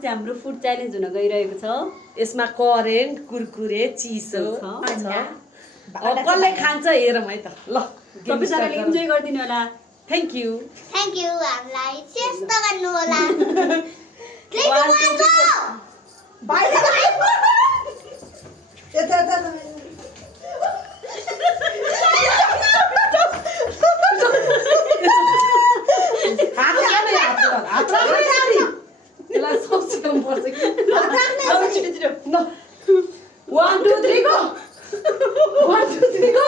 चाहिँ हाम्रो food challenge हुन गइरहेको छ। यसमा करेन्ट कुरकुरे चिसो छ। कसले खान्छ हेरौँ है त ल सबैजनाले इन्जोय गरिदिनु होला। थ्याङ्क यू हामीलाई चेष्टा गर्नु होला। यसलाई सब सिकाउनु पर्छ कि अब छिटो ल 1 2 3 गो 1 2 3 गो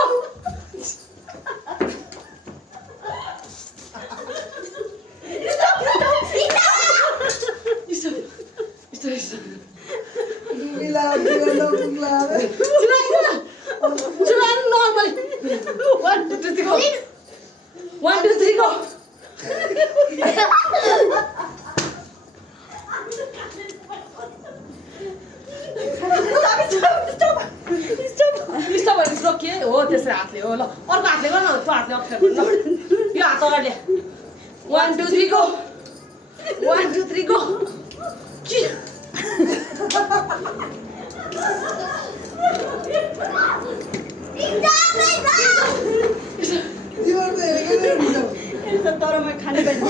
हो त्यसरी हातले हो ल अर्को हातले गर न त्यो हातले अक्षर गर्नु यो हात अगाडि 1 2 3 गो 1 2 3 गो तर म खाने बानी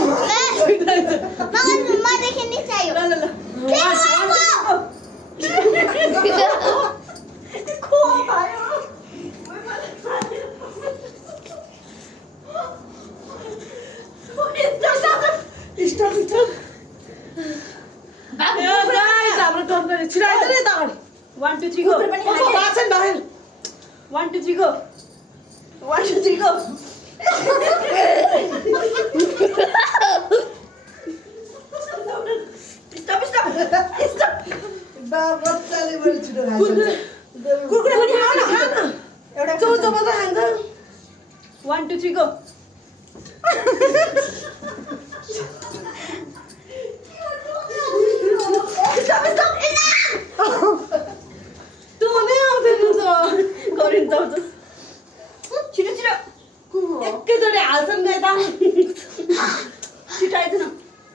हाम्रो टर्न छिराइछ नि त अगाडि 1 2 3 गो 1 2 3 गो 1 2 3 गो स्टप बच्चाले बढी छिटो खान्छ कुरकुरे पनि खान एउटा चौचो मात्र खान्छ 1 2 3 गो एकैचोटि हाल्छन् नि त छिटो आइदिनु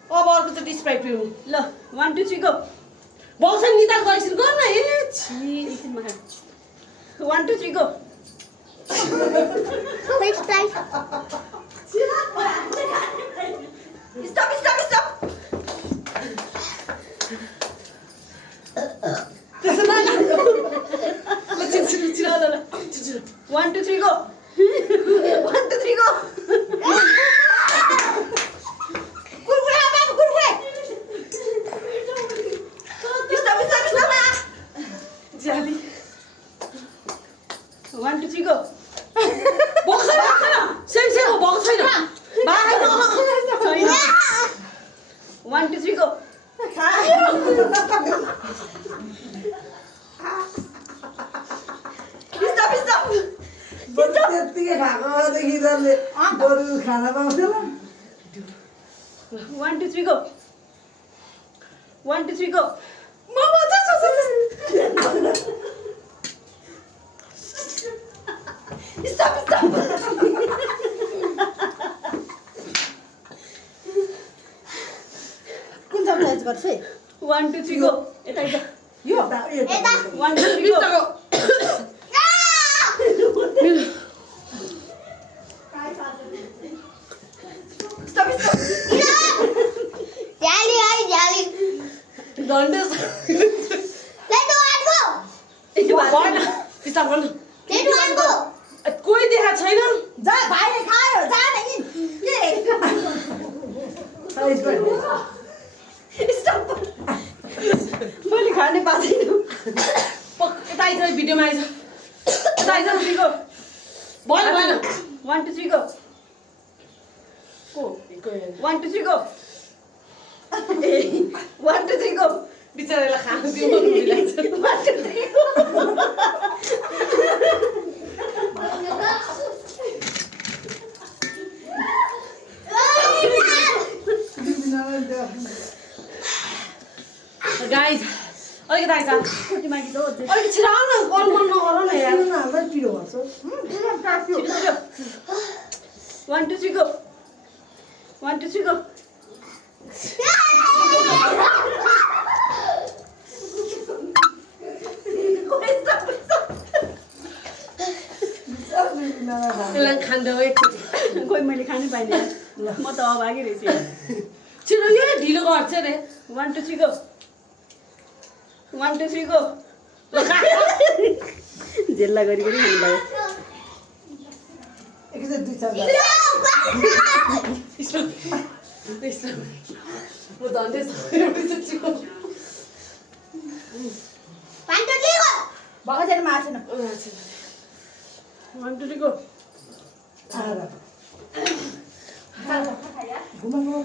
अब अर्कोचोटि स्प्राइट पिउनु ल 1 2 3 गो बौसन निदान गरिसिनु गर्न ए छि 1 2 3 गो स्टप त्यसो न ल छिटो 1 2 3 गो 1 2 3 गो कुरकुरे बाबु कुरकुरे स्टप जाली 1 2 3 गो बक्सन सेम भएको छैन बाहेक छैन 1 2 3 गो स्टप त्यतिकै खाएकोदेखि जसले बरु खाना पाउँदैन 1 2 3 गो 1 2 3 गो म मजा स्टप कुन चाहिँ साइज गर्छु 1 2 3 गो यता आइज यो 1 2 3 गो डन्डे कोही देखा छैन जा भाइले खायो जा न मैले खाने पाउँदैन यता आइज भिडियोमा आइज यता आइज 3 गो भएन 1 2 3 गो को 1 2 3 गो 1 2 3 गो बिचारालाई खानु दिउँ रुडी लाग्छ 1 2 3 गो गाइज अलिकति आइज कुटी मागी दो अलिक छिटो आउन कल नगर न यार हामीलाई पिरो गर्छ 1 2 3 गो 1 2 3 गो खानु पाइने म त अभागी रहेछु छिटो यो ढिलो गर्छ रे 1 2 3 गो 1 2 3 गो जेल्ला गरी गरी खानु भयो एकैचोटि दुई चम्चा म झन्डै छिटो बगैँचाले मार्छेन 1 2 3 गो आएर घुमा घुमा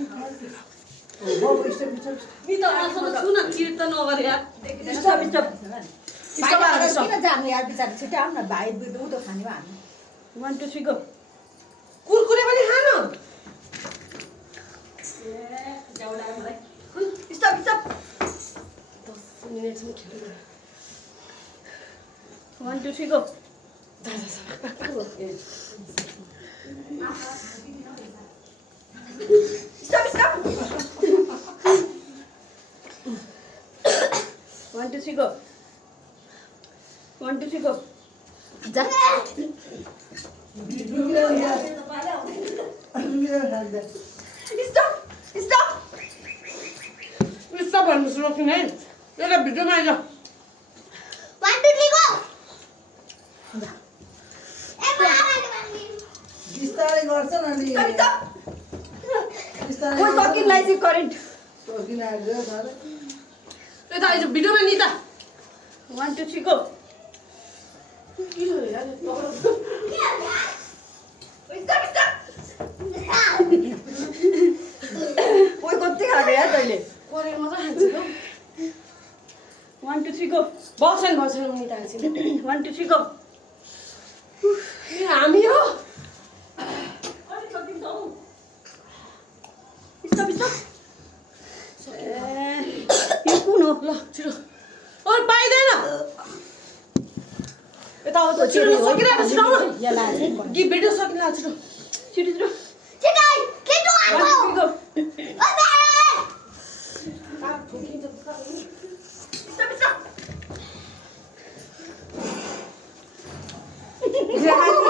बाबु स्टप स्टप नि त असल सुन चिट त नगर यार स्टप स्टप किन जानु यार बिचारा छिटो आउनु न भाइ दुधो खाने भए हामी 1 2 3 गो कुरकुरे पनि खान स्टप स्टप 10 मिनेटसम्म खेल्नु 1 2 3 go stop stop 1 2 3 go 1 2 3 go जा स्टप स्टप यस्तो भन्नु सुरु किन है एउटा भिडियोमा आइज 1 2 3 गो बिस्तारै गर्छन् अनि बिस्तारै कोही सकिनलाई चाहिँ करेन्ट सकिन आइज साह्रै यता आइज भिडियोमा नि त 1 2 3 गो कोही कति खाएको यार तैँले कोरेर मात्रै खान्छु 1 2 3 गो बस्छन् नि त हाल्छ 1 2 3 गो ए हामी हो स्टप स्टप यो कुन हो ल छिटो ओ पाइदैन यता आउ त छिटो सकिरहेको छिटो आउन कि भिडियो सकिरहेको छिटो छिटो छिटो छिटो छिटो 1 2 3 गो स्टप स्टप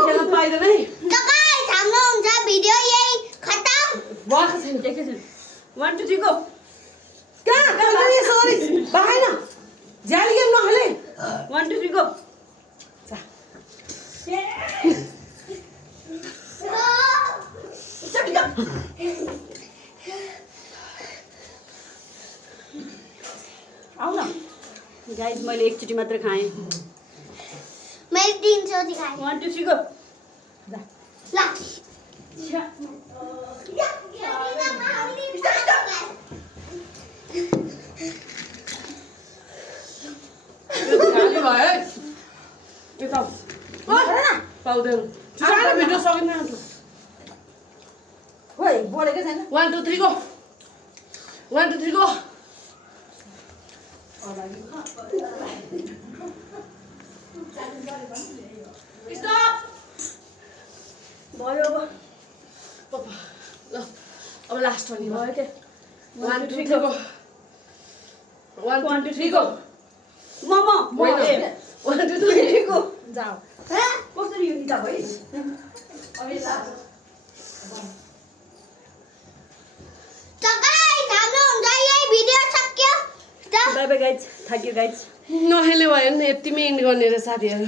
खेल्न पाइदैन है गाइस हाम्रो हुन्छ भिडियो यही खतम भएको छैन एकैछिन 1 2 3 गो कहाँ कहाँ सरी बाहेन झ्याली गेम नखेले 1 2 3 गो स्टप स्टप आऊ न गाइस मैले एकचोटि मात्र खाएँ मैले 3 चोटि खाएँ 1 2 3 गो ल खाली भयो है यता पाउँदैन छिटो भिडियो सकिन्न आउँछु खोइ बोलेकै छैन 1 2 3 गो 1 2 3 गो स्टप भयो अब ल अब लास्ट वान भयो के 1 2 3 गो 1 2 3 गो मम 1 2 3 गो जाऊ कसरी यो निता भइ त गाइस हाम्रो हुन्छ यही भिडियो सक्यो त bye bye guys thank you guys नहेले भयो नि यतिमै एन्ड गर्ने रे साथीहरू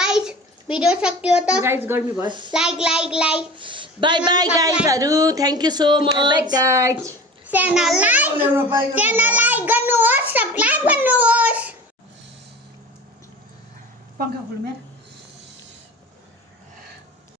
गाइस भिडियो सक्यो त गाइज गर्मी भयो लाइक बाई बाई गाइजहरू thank you so bye much guys च्यानललाई गर्नुहोस् सब्स्क्राइब गर्नुहोस् पंखा खोल मेरा